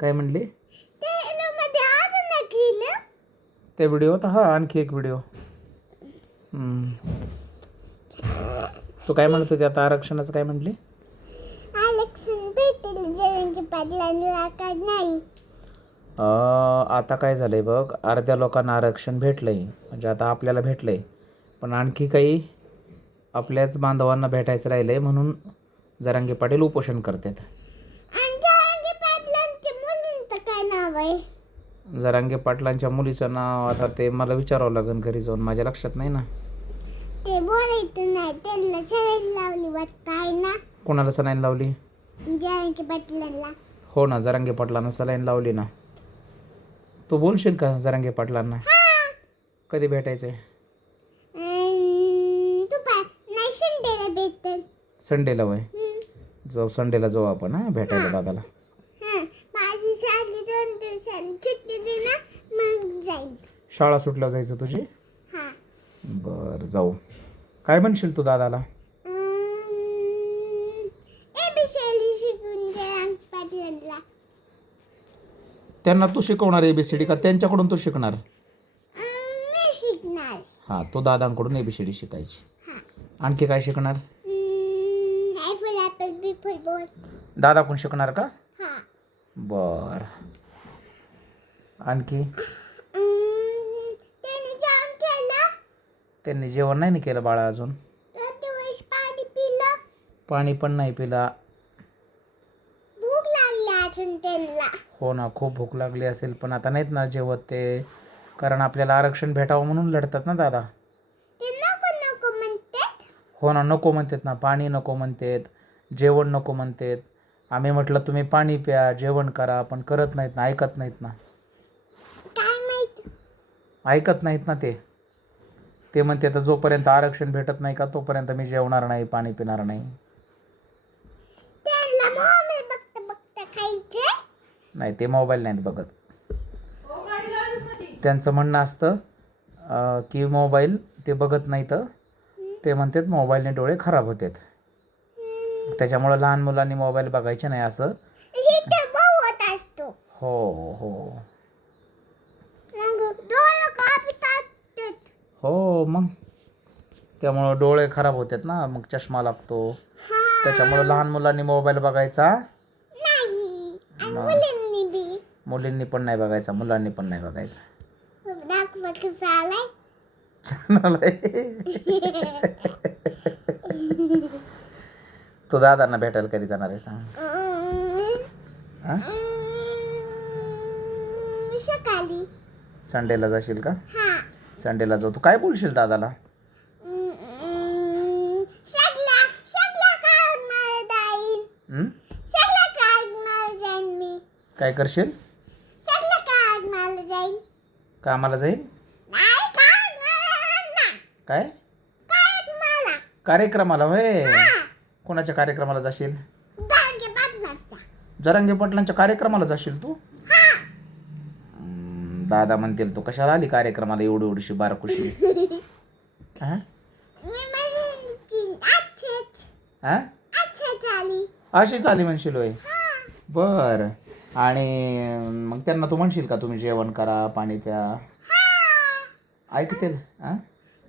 काय म्हणली? त्या व्हिडिओत हा आणखी एक व्हिडिओ तू काय म्हणत होती आता आरक्षणाचं काय म्हणली? आता काय झालंय बघ अर्ध्या लोकांना आरक्षण भेटलंय म्हणजे आता आपल्याला भेटलंय. पण आणखी काही आपल्याच बांधवांना भेटायचं राहिलंय म्हणून जरांगे पाटील उपोषण करतात आणि जयंती पाटलांच्या मुलींचं काय नाव आहे जरांगे पाटलांच्या मुलीचं नाव आता ते मला विचारावं लागेल घरी जाऊन. माझ्या लक्षात नाही ना? ते बोलायचं नाही. त्यांना लावली वाटतं आहे ना कोणाला सलाईन लावली? जयंती पाटलांना. हो ना जरांगे पाटलांना सलाईन लावली ना. तू बोलशील का जरांगे पाटलांना? कधी अं, नाही भेटेल संडेला वय. जाऊ संडेला जाऊ आपण हां भेटायला दादाला हं. माझी शाळेत दोन दिवसांनी सुट्टी दिना मग जाईल शाळा सुटल्यावर जायचं तुझी? हा. बरं जाऊ. काय म्हणशील तू दादाला? त्यांना तू शिकवणार एबीसीडी का? त्यांच्याकडून तू शिकणार? हां तो दादांकडून एबीसीडी शिकायची. हा. आणखी काय शिकणार? दादा कोण शिकणार का? हा. बर. आणखी अं, त्याने जाम केलं त्यांनी जेवण नाही ना केलं बाळा अजून? पाणी पिलं. पाणी नाही पिला. हो ना खूप भूक लागली असेल पण आता नाहीत ना जेवत ते. कारण आपल्याला आरक्षण भेटावं म्हणून लढतात ना दादा. हो ना नको म्हणतात ना पाणी नको म्हणतात जेवण नको म्हणतात. आम्ही म्हटलं तुम्ही पाणी प्या जेवण करा पण करत नाहीत ना ऐकत नाहीत ना. ऐकत नाहीत ना ते. ते म्हणते आता जोपर्यंत आरक्षण भेटत नाही का तोपर्यंत मी जेवणार नाही पाणी पिणार नाही. नाही ते मोबाईल नाहीत बघत. त्यांचं म्हणणं असतं की मोबाईल ते बघत नाहीत. ते म्हणतात मोबाईलने डोळे खराब होतात. त्याच्यामुळं लहान मुलांनी मोबाईल बघायचे नाही असं. असतो. हो हो मग डोळं कापतात हो मग. त्यामुळं डोळे खराब होतात ना मग चष्मा लागतो. त्याच्यामुळं लहान मुलांनी मोबाईल बघायचा. मुलींनी पण नाही बघायचा मुलांनी पण नाही बघायचा. तू दादांना भेटायला कधी जाणार आहे सांग. संडेला जाशील का? संडेला जाऊ. तू काय बोलशील दादाला? काय हं? करशील? कामाला जाईल नाही काय मला काय? काय मला. कार्यक्रमाला होय? कोणाच्या कार्यक्रमाला जाशील? जरांगे पाटलांच्या कार्यक्रमाला जाशील तू? दादा म्हणतील तू कशाला आली कार्यक्रमाला एवढी एवढीशी बारकुशी? हा? म्हणजे हा? आली. अशीच आली म्हणशील होय? हा. बर. आणि मग त्यांना तू म्हणशील का तुम्ही जेवण करा पाणी प्या? ऐकतील? हा?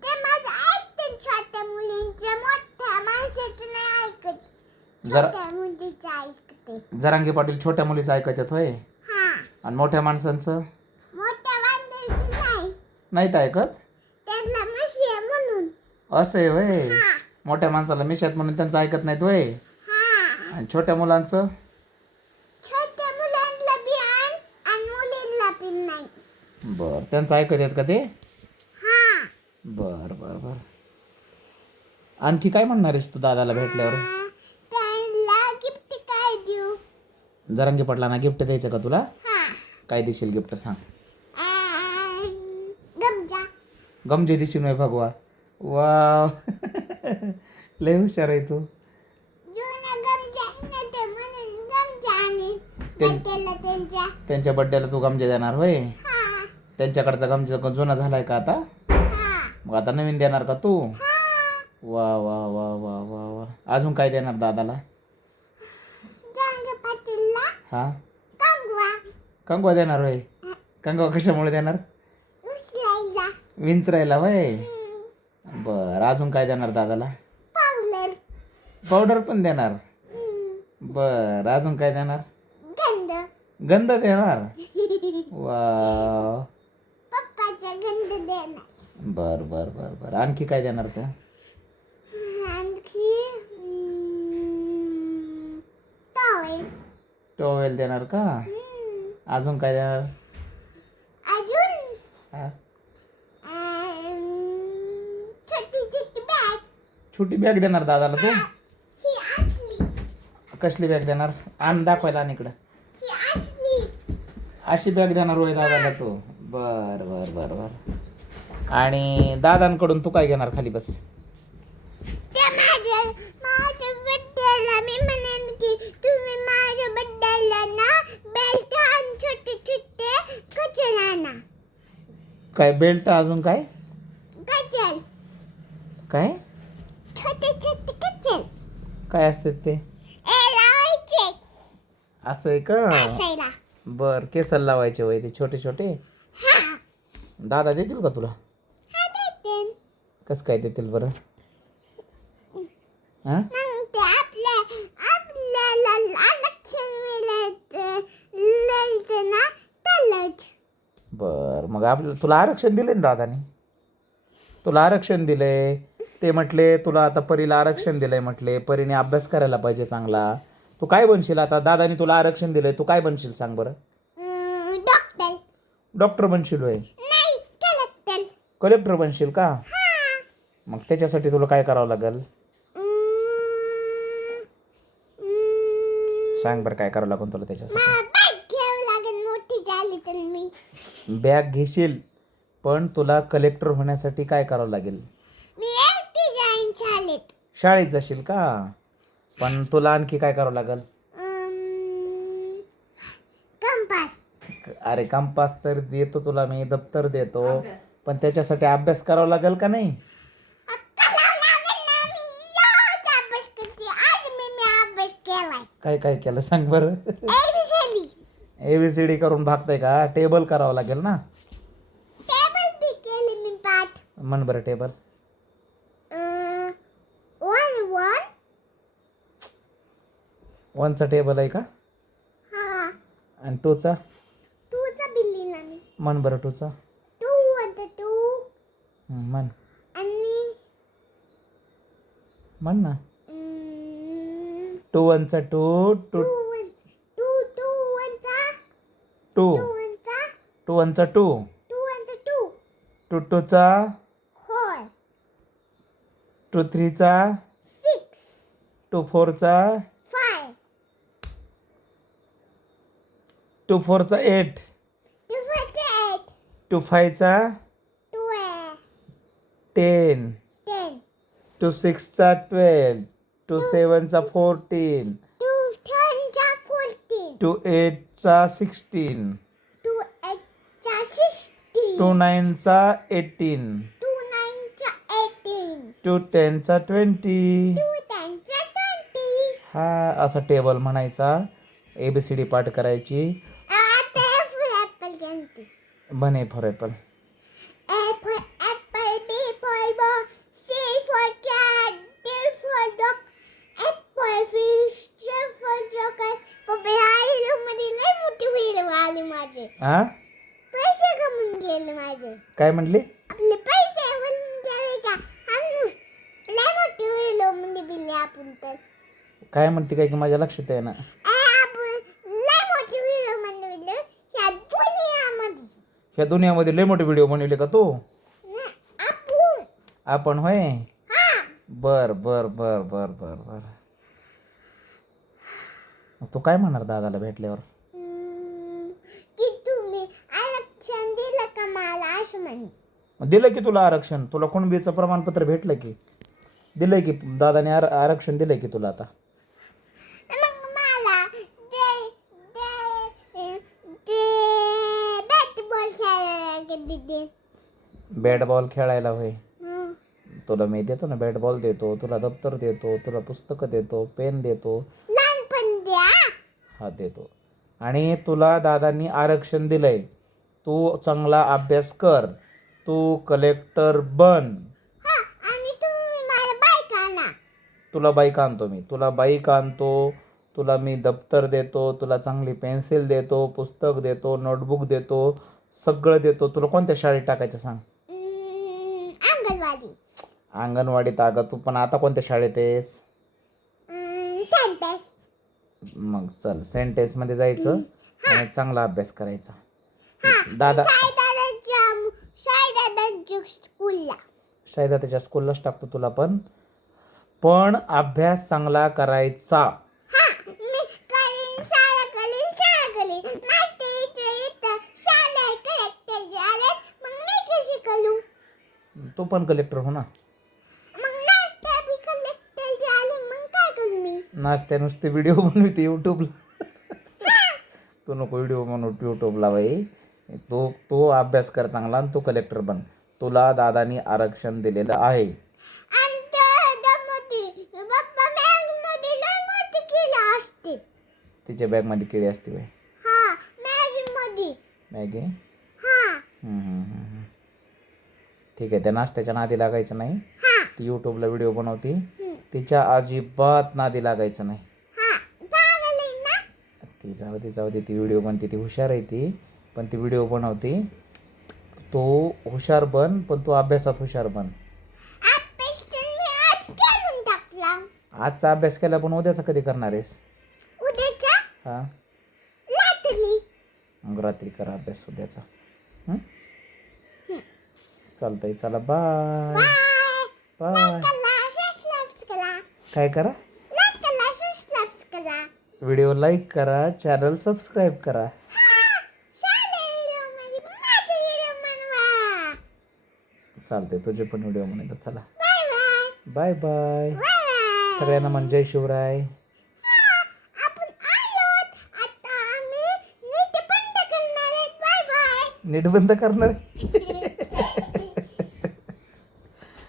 ते माझं ऐकते छोट्या मुलींच्या मोठ्या माणसाचं नाही ऐकत. जरा छोट्या मुलीचं ऐकते. जरांगे पाटील छोट्या मुलीचं ऐकतात होय? हा. आणि मोठ्या माणसांचं? नाहीत ऐकत? त्यांना म्हशी आहे म्हणून. असं आहे हा. मोठ्या माणसाला मिशात म्हणून त्यांचं ऐकत नाहीत हा. आणि छोट्या मुलांचं? छोट्या मुलांना बी आण आणि मुलींना बी नाही. बर. त्यांचं ऐकत आहेत का ते? हा. बर बर बर. आणखी काय म्हणणार आहेस तू दादाला भेटल्यावर? त्यांना गिफ्ट काय देऊ? जरांगे पाटलांना गिफ्ट द्यायचं का तुला? हा. काय देशील गिफ्ट सांग आ, गमजा गमजे देशील नाही भगवा. वा लय हुशार आहे तू. त्यांच्या. बड्डेला तू गमजे देणार होय? त्यांच्याकडचा गमजा जुना झालाय का आता? मग आता नवीन देणार का तू? वा वा वा वा वा वा. अजून काय देणार दादाला? हा. कंगवा. कंगवा देणार होय? कंगवा कशामुळे देणार? विंचरायला होय बर अजून काय देणार दादाला? पावडर. पण देणार? बर अजून काय देणार? गंध. देणार? वा बर बर बर बर. आणखी काय देणार तू आणखी टॉवेल. टॉवेल देणार का? अजून काय देणार? अजून हा? अम, छोटी छोटी बॅग छोटी बॅग देणार दादाला तू? कसली बॅग देणार? आण दाखवायला आणि इकडं. अशी बॅग देणार होय दादाला तू. बर बर बर बर. आणि दादांकडून तू काय घेणार खाली बस? काय बेल्ट अजून काय? काय? काय असते ते? असं आहे का? बर केसल लावायचे वय ते छोटे छोटे? दादा देतील का तुला? हा कसं काय देतील बरं? हां? बर मग आपलं तुला आरक्षण दिले ना दादाने? तुला आरक्षण दिलंय? ते म्हटले तुला आता परीला आरक्षण दिलंय म्हटले परीने अभ्यास करायला पाहिजे चांगला. तू काय बनशील आता? दादाने तुला आरक्षण दिलंय तू काय बनशील सांग बरं. डॉक्टर डॉक्टर बनशील होय? कलेक्टर कलेक्टर बनशील का? मग त्याच्यासाठी तुला काय करावं लागेल? सांग बरं काय करावं लागेल तुला त्याच्यासाठी. बॅग घेशील पण तुला कलेक्टर होण्यासाठी काय करावं लागेल? शाळेत जाशील का? पण तुला आणखी काय करावं लागेल? कंपास. अरे कंपास तर देतो तुला मी दप्तर देतो. पण त्याच्यासाठी अभ्यास करावा लागेल का नाही? काय काय केलं सांग बरं? एक झाली ए बी सी डी करून भागताय का? टेबल करावं लागेल ना? टेबल बी केली मी पाठ. म्हण बरं टेबल वनचा टेबल आहे का? हा. आणि टूचा टूचा बिल्लीला मी. म्हण बरं टूचा टू वनचा टू म्हण. आणि म्हण ना. Two वनचा two two two two two वनचा two वनचा टू टू वनचा टू टू टूचा फोर टू थ्रीचा सिक्स टू फोरचा टू फोरचा एट. टू फोरचा एट. टू फायचा टेन. टू सिक्सचा ट्वेल्व. टू सेवनचा फोर्टीन. टू एटचा सिक्स्टीन. टू एटचा सिक्स्टीन. टू नाईनचा एटीन. टू नाईनचा एटीन. टू टेनचा ट्वेंटी. हा असा टेबल म्हणायचा. ए बी सी डी पाठ करायची. बने for apple A for apple, B for ball, C for cat, D for dog, F for fish, G for joker. कॉपीराइटमध्ये लय मोठी व्हिडिओ आली माझे हा पैसे कमवून गेले माझे काय म्हणली? आपले पैसे बनून गेले का आणि लय मोठी व्हिडिओमध्ये बिल्ले आपण तर काय म्हणते काय की माझ्या लक्षात आहे ना ए, आपण लय मोठी व्हिडिओमध्ये बिल्ले या दुनियामध्ये ह्या दुनियामध्ये लय मोठे व्हिडिओ बनवले का तू? आपण होय? बर बर बर बर बर बर. मग तू काय म्हणणार दादाला भेटल्यावर? की तुम्ही आरक्षण दिलं का मला असं म्हणे मग दिलं की तुला आरक्षण? तुला कुणबीचं प्रमाणपत्र भेटलं की? दिलंय की दादाने आर आरक्षण दिलंय की तुला आता मग मला ते ते ते बॅट बॉल बॅट बॉल खेळायला होय. तुला मी देतो ना बॅट बॉल देतो तुला दप्तर देतो तुला पुस्तकं देतो पेन देतो. लहानपण द्या. हा देतो. आणि तुला दादांनी आरक्षण दिलंय. तू चांगला अभ्यास कर. तू कलेक्टर बन. हा आणि तुम्ही मला बाईक आणा. तुला बाईक आणतो मी. तुला बाईक आणतो. तुला मी दप्तर देतो. तुला चांगली पेन्सिल देतो पुस्तक देतो नोटबुक देतो. सगळं देतो. तुला कोणत्या शाळेत टाकायचं सांग? हम्म, अंगणवाडी. अंगणवाडीत अगं तू पण आता कोणत्या शाळेत आहेस? हम्म, मग चल सेंटेन्समध्ये जायचं आणि चांगला अभ्यास करायचा. दादा साईदादाच्या साईदादाच्या स्कूलला शायदा त्याच्या स्कूललाच टाकतो तुला पण. पण अभ्यास चांगला करायचा हा मी करीन शाळा करीन शाळा करीन नाश्ते इथं इथं शाळा कलेक्टर झाले मग मी कशी करू तू पण कलेक्टर हो ना. मग नाश्ता बी कलेक्टर झाले मग काय करू मी? नाचत्या नुसते व्हिडिओ बनवते यूट्यूबला तू नको व्हिडिओ बनवू यूट्यूबला बाई. तू तू अभ्यास कर चांगला आणि तू कलेक्टर बन. तुला दादानी आरक्षण दिलेलं आहे. तिच्या बॅगमध्ये किडी असते बाई. मॅगी मध्ये मॅगी हा हम्म, हम्म, हम्म, हम्म. ठीक आहे त्या नाश्त्याच्या नादी लागायचं नाही. हा. ती यूट्यूबला व्हिडिओ बनवते. तिच्या अजिबात नादी लागायचं नाही. हा ती जाऊ दे जाऊ दे ती व्हिडिओ बनते ती हुशार आहे ती. पण ती व्हिडिओ बनवते. तो हुशार बन पण तू अभ्यासात हुशार बन. आजचा अभ्यास केला पण उद्याचा कधी करणार आहेस? हां. रात्री. मग रात्री करा अभ्यास उद्याचा. हं? चालतंय चला बाय बाय काय करा? व्हिडिओ लाईक करा चॅनल सबस्क्राईब करा. चालतंय तुझे पण व्हिडिओ म्हणायचं चला. बाय बाय सगळ्यांना म्हण जय शिवराय. नीट बंद करणार